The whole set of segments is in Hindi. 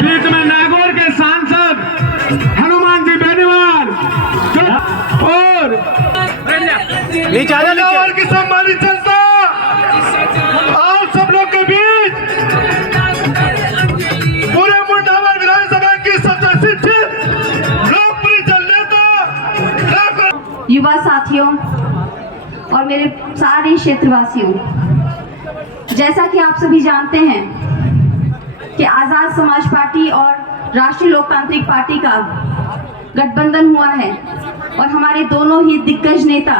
बीच में नागौर के सांसद हनुमान जी बेनीवाल और मुंडावर की सम्मानित संस्था आप सब लोग के बीच पूरे मुंडावर विधानसभा की सबसे शिक्षित लोकप्रिय जननेता युवा साथियों और मेरे सारे क्षेत्रवासियों, जैसा कि आप सभी जानते हैं कि आज़ाद समाज पार्टी और राष्ट्रीय लोकतांत्रिक पार्टी का गठबंधन हुआ है और हमारे दोनों ही दिग्गज नेता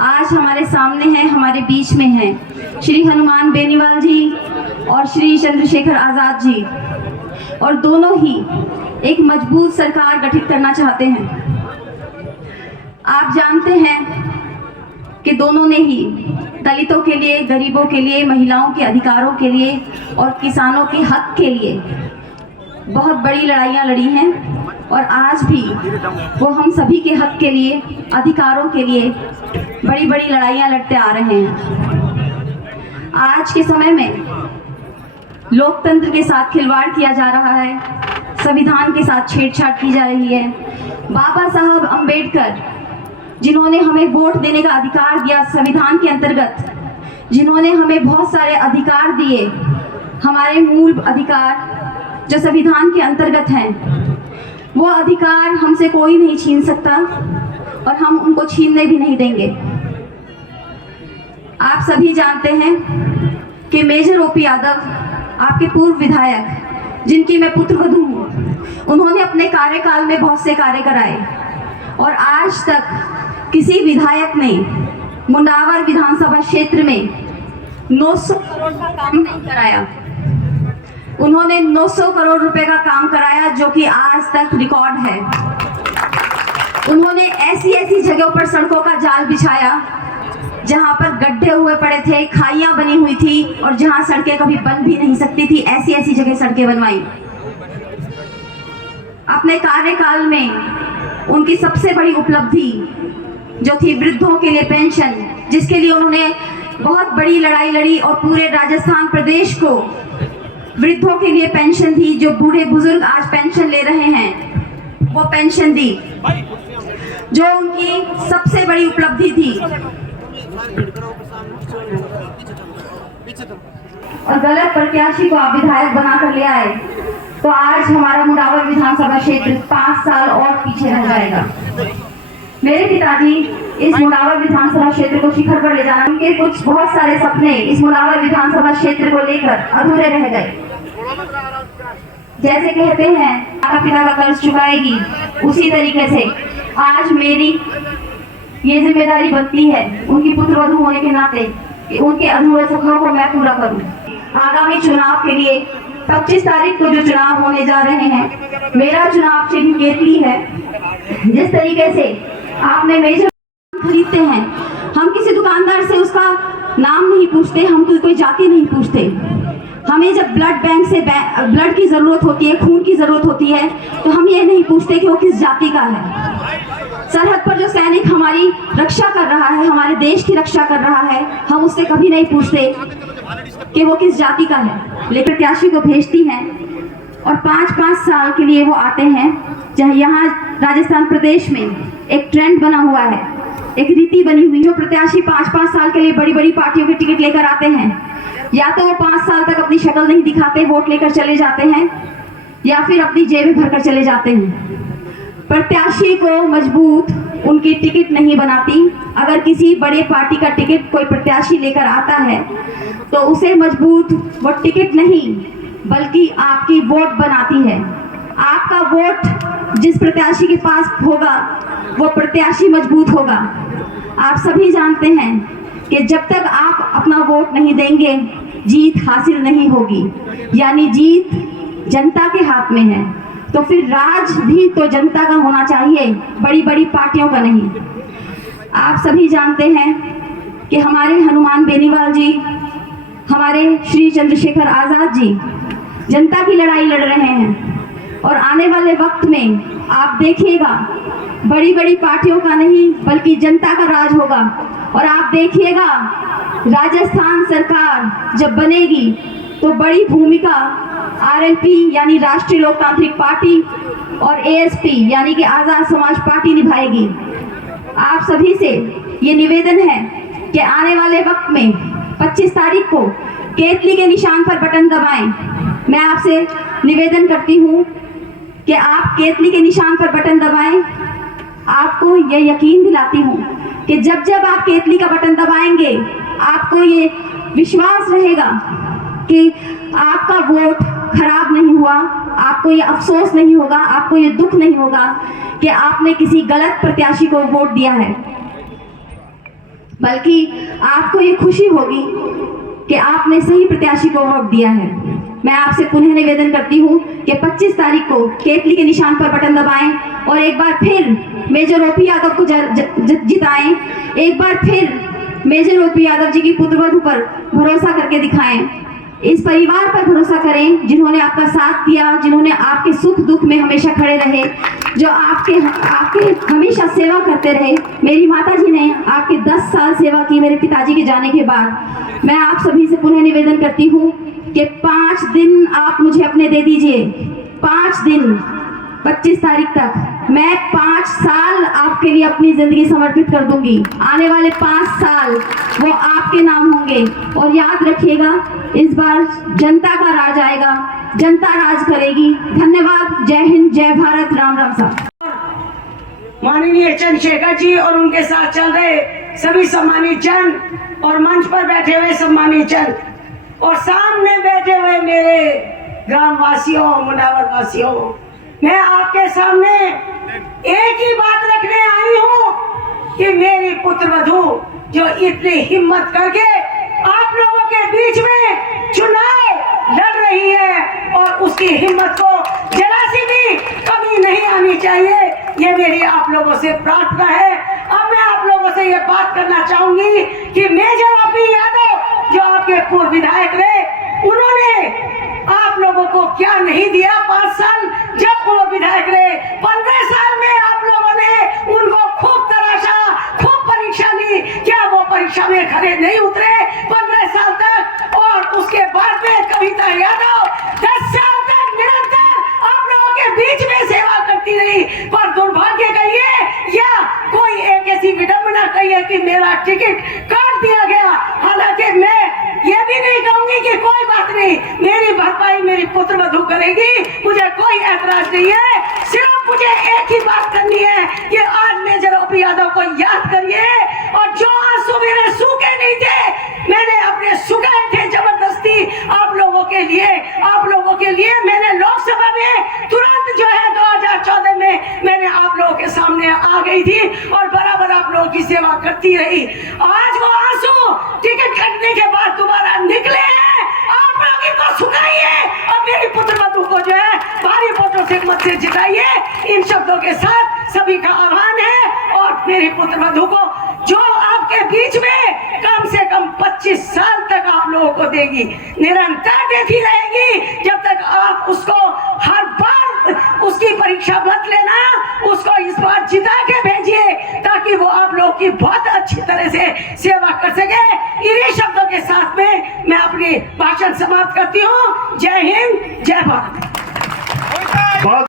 आज हमारे सामने हैं, हमारे बीच में हैं, श्री हनुमान बेनीवाल जी और श्री चंद्रशेखर आज़ाद जी, और दोनों ही एक मजबूत सरकार गठित करना चाहते हैं। आप जानते हैं कि दोनों ने ही दलितों के लिए, गरीबों के लिए, महिलाओं के अधिकारों के लिए और किसानों के हक के लिए बहुत बड़ी लड़ाइयाँ लड़ी हैं और आज भी वो हम सभी के हक के लिए, अधिकारों के लिए बड़ी बड़ी लड़ाइयाँ लड़ते आ रहे हैं। आज के समय में लोकतंत्र के साथ खिलवाड़ किया जा रहा है, संविधान के साथ छेड़छाड़ की जा रही है। बाबा साहब अम्बेडकर जिन्होंने हमें वोट देने का अधिकार दिया संविधान के अंतर्गत, जिन्होंने हमें बहुत सारे अधिकार दिए, हमारे मूल अधिकार जो संविधान के अंतर्गत हैं, वो अधिकार हमसे कोई नहीं छीन सकता और हम उनको छीनने भी नहीं देंगे। आप सभी जानते हैं कि मेजर ओपी यादव, आपके पूर्व विधायक, जिनकी मैं पुत्रवधू हूँ, उन्होंने अपने कार्यकाल में बहुत से कार्य कराए और आज तक किसी विधायक ने मुंडावर विधानसभा क्षेत्र में 900 करोड़ का काम नहीं कराया। उन्होंने 900 करोड़ रुपए का काम कराया जो कि आज तक रिकॉर्ड है। उन्होंने ऐसी ऐसी जगहों पर सड़कों का जाल बिछाया जहां पर गड्ढे हुए पड़े थे, खाइयां बनी हुई थी और जहां सड़कें कभी बन भी नहीं सकती थी, ऐसी ऐसी जगह सड़कें बनवाई। अपने कार्यकाल में उनकी सबसे बड़ी उपलब्धि जो थी वृद्धों के लिए पेंशन, जिसके लिए उन्होंने बहुत बड़ी लड़ाई लड़ी और पूरे राजस्थान प्रदेश को वृद्धों के लिए पेंशन दी। जो बूढ़े बुजुर्ग आज पेंशन ले रहे हैं वो पेंशन दी, जो उनकी सबसे बड़ी उपलब्धि थी। और गलत प्रत्याशी को आप विधायक बनाकर ले आए तो आज हमारा मुंडावर विधानसभा क्षेत्र 5 साल और पीछे रह जाएगा। मेरे पिताजी इस मुंडावर विधानसभा क्षेत्र को शिखर पर ले जाना, उनके कुछ बहुत सारे सपने इस मुंडावर विधानसभा क्षेत्र को लेकर अधूरे रह गए। जैसे कहते हैं माता पिता का कर्ज चुकाएगी, उसी तरीके से आज मेरी ये जिम्मेदारी बनती है उनकी पुत्रवधू होने के नाते कि उनके अधूरे सपनों को मैं पूरा करूं। आगामी चुनाव के लिए 25 तारीख को जो चुनाव होने जा रहे हैं, मेरा चुनाव चिन्ह केतली है। जिस तरीके से आपने मेजर खरीदते हैं, हम किसी दुकानदार से उसका नाम नहीं पूछते, हम कोई जाति नहीं पूछते। हमें जब ब्लड बैंक से ब्लड की जरूरत होती है, खून की जरूरत होती है, तो हम ये नहीं पूछते कि वो किस जाति का है। सरहद पर जो सैनिक हमारी रक्षा कर रहा है, हमारे देश की रक्षा कर रहा है, हम उससे कभी नहीं पूछते कि वो किस जाति का है। लेकिन प्रत्याशी को भेजती हैं और 5-5 साल के लिए वो आते हैं। जहाँ यहाँ राजस्थान प्रदेश में एक ट्रेंड बना हुआ है, एक रीति बनी हुई, जो प्रत्याशी 5-5 साल के लिए बड़ी बड़ी पार्टियों के टिकट लेकर आते हैं, या तो वो 5 साल तक अपनी शक्ल नहीं दिखाते, वोट लेकर चले जाते हैं, या फिर अपनी जेबें भरकर चले जाते हैं। प्रत्याशी को मजबूत उनकी टिकट नहीं बनाती। अगर किसी बड़े पार्टी का टिकट कोई प्रत्याशी लेकर आता है तो उसे मजबूत वो टिकट नहीं बल्कि आपकी वोट बनाती है। आपका वोट जिस प्रत्याशी के पास होगा वो प्रत्याशी मजबूत होगा। आप सभी जानते हैं कि जब तक आप अपना वोट नहीं देंगे जीत हासिल नहीं होगी, यानी जीत जनता के हाथ में है। तो फिर राज भी तो जनता का होना चाहिए, बड़ी बड़ी पार्टियों का नहीं। आप सभी जानते हैं कि हमारे हनुमान बेनीवाल जी, हमारे श्री चंद्रशेखर आज़ाद जी जनता की लड़ाई लड़ रहे हैं। और आने वाले वक्त में आप देखिएगा बड़ी बड़ी पार्टियों का नहीं बल्कि जनता का राज होगा। और आप देखिएगा राजस्थान सरकार जब बनेगी तो बड़ी भूमिका आरएलपी यानी राष्ट्रीय लोकतांत्रिक पार्टी और एएसपी यानी कि आज़ाद समाज पार्टी निभाएगी। आप सभी से ये निवेदन है कि आने वाले वक्त में 25 तारीख को केतली के निशान पर बटन दबाएं। मैं आपसे निवेदन करती हूँ कि आप केतली के निशान पर बटन दबाएं। आपको ये यकीन दिलाती हूँ कि जब जब आप केतली का बटन दबाएंगे आपको ये विश्वास रहेगा कि आपका वोट खराब नहीं हुआ, आपको ये अफसोस नहीं होगा, आपको ये दुख नहीं होगा कि आपने किसी गलत प्रत्याशी को वोट दिया है, बल्कि आपको ये खुशी होगी कि आपने सही प्रत्याशी को वोट दिया है। मैं आपसे पुनः निवेदन करती हूँ कि 25 तारीख को केतली के निशान पर बटन दबाएं और एक बार फिर मेजर ओपी यादव को जिताएं। एक बार फिर मेजर ओपी यादव जी की पुत्रवधू पर भरोसा करके दिखाएं। इस परिवार पर भरोसा करें जिन्होंने आपका साथ दिया, जिन्होंने आपके सुख दुख में हमेशा खड़े रहे, जो आपके हमेशा सेवा करते रहे। मेरी माता जी ने आपके 10 साल सेवा की मेरे पिताजी के जाने के बाद। मैं आप सभी से पुनः निवेदन करती हूँ कि 5 दिन आप मुझे अपने दे दीजिए। 5 दिन 25 तारीख तक मैं 5 साल आपके लिए अपनी जिंदगी समर्पित कर दूंगी। आने वाले 5 साल वो आपके नाम होंगे। और याद रखिएगा इस बार जनता का राज आएगा, जनता राज करेगी। धन्यवाद। जय हिंद, जय भारत। राम राम साहब। माननीय चंद्रशेखर जी और उनके साथ चल रहे सभी सम्मानित जन और मंच पर बैठे हुए सम्मानित जन और सामने बैठे हुए मेरे ग्रामवासियों, मुंडावर वासियों, मैं आपके सामने एक ही बात रखने आई हूँ कि मेरी पुत्रवधू जो इतनी हिम्मत करके आप लोगों के बीच में चुनाव लड़ रही है और उसकी हिम्मत को जरा सी भी कमी नहीं आनी चाहिए, ये मेरी आप लोगों से प्रार्थना है। अब मैं आप लोगों से ये बात करना चाहूंगी कि मेजर ओपी यादव जो आपके पूर्व विधायक रहे, उन्होंने आप लोगों को क्या नहीं दिया 5 साल जब वो विधायक रहे। 15 साल में आप लोगों ने उनको खूब तराशा, खूब परीक्षा ली, क्या वो परीक्षा में खड़े नहीं उतरे 15 साल तक? और उसके बाद में कविता यादव 10 साल तक निरंतर आप लोगों के बीच में सेवा करती रही। पर दुर्भाग्य कहिए या कोई एक ऐसी विडंबना कहिए कि मेरा टिकट काट दिया गया। हालांकि मैं ये भी नहीं कहूंगी कि कोई बात नहीं, मेरी भरपाई मेरी पुत्रवधू करेगी, मुझे कोई ऐतराज नहीं है। सिर्फ मुझे एक ही बात करनी है कि आज मेजर ओपी यादव को याद करिए और जो आंसू मेरे सूखे नहीं थे, मैंने अपने सुखाए थे जबरदस्ती आप लोगों के लिए। मैंने लोकसभा में तुरंत जो है 2014 में मैंने आप लोगों के सामने आ गई थी और बराबर आप लोगों की सेवा करती रही। आज वो आंसू टिकट कटने के बाद दोबारा निकले हैं, आप लोग इनको सुखाइए और मेरी पुत्रवधू को जो है भारी वोटों से मत से जिताइए। इन शब्दों के साथ सभी का आह्वान है और मेरी पुत्रवधू को जो आपके बीच में कम से कम 25 साल तक आप लोगों को देगी, निरंतर देती रहेगी जब तक आप उसको हर बार उसकी परीक्षा मत लेना, उसको इस बार जिता के भेजिए ताकि वो आप लोगों की बहुत अच्छी तरह से सेवा कर सके। इन्हीं शब्दों के साथ में मैं अपनी भाषण समाप्त करती हूँ। जय हिंद, जय भारत।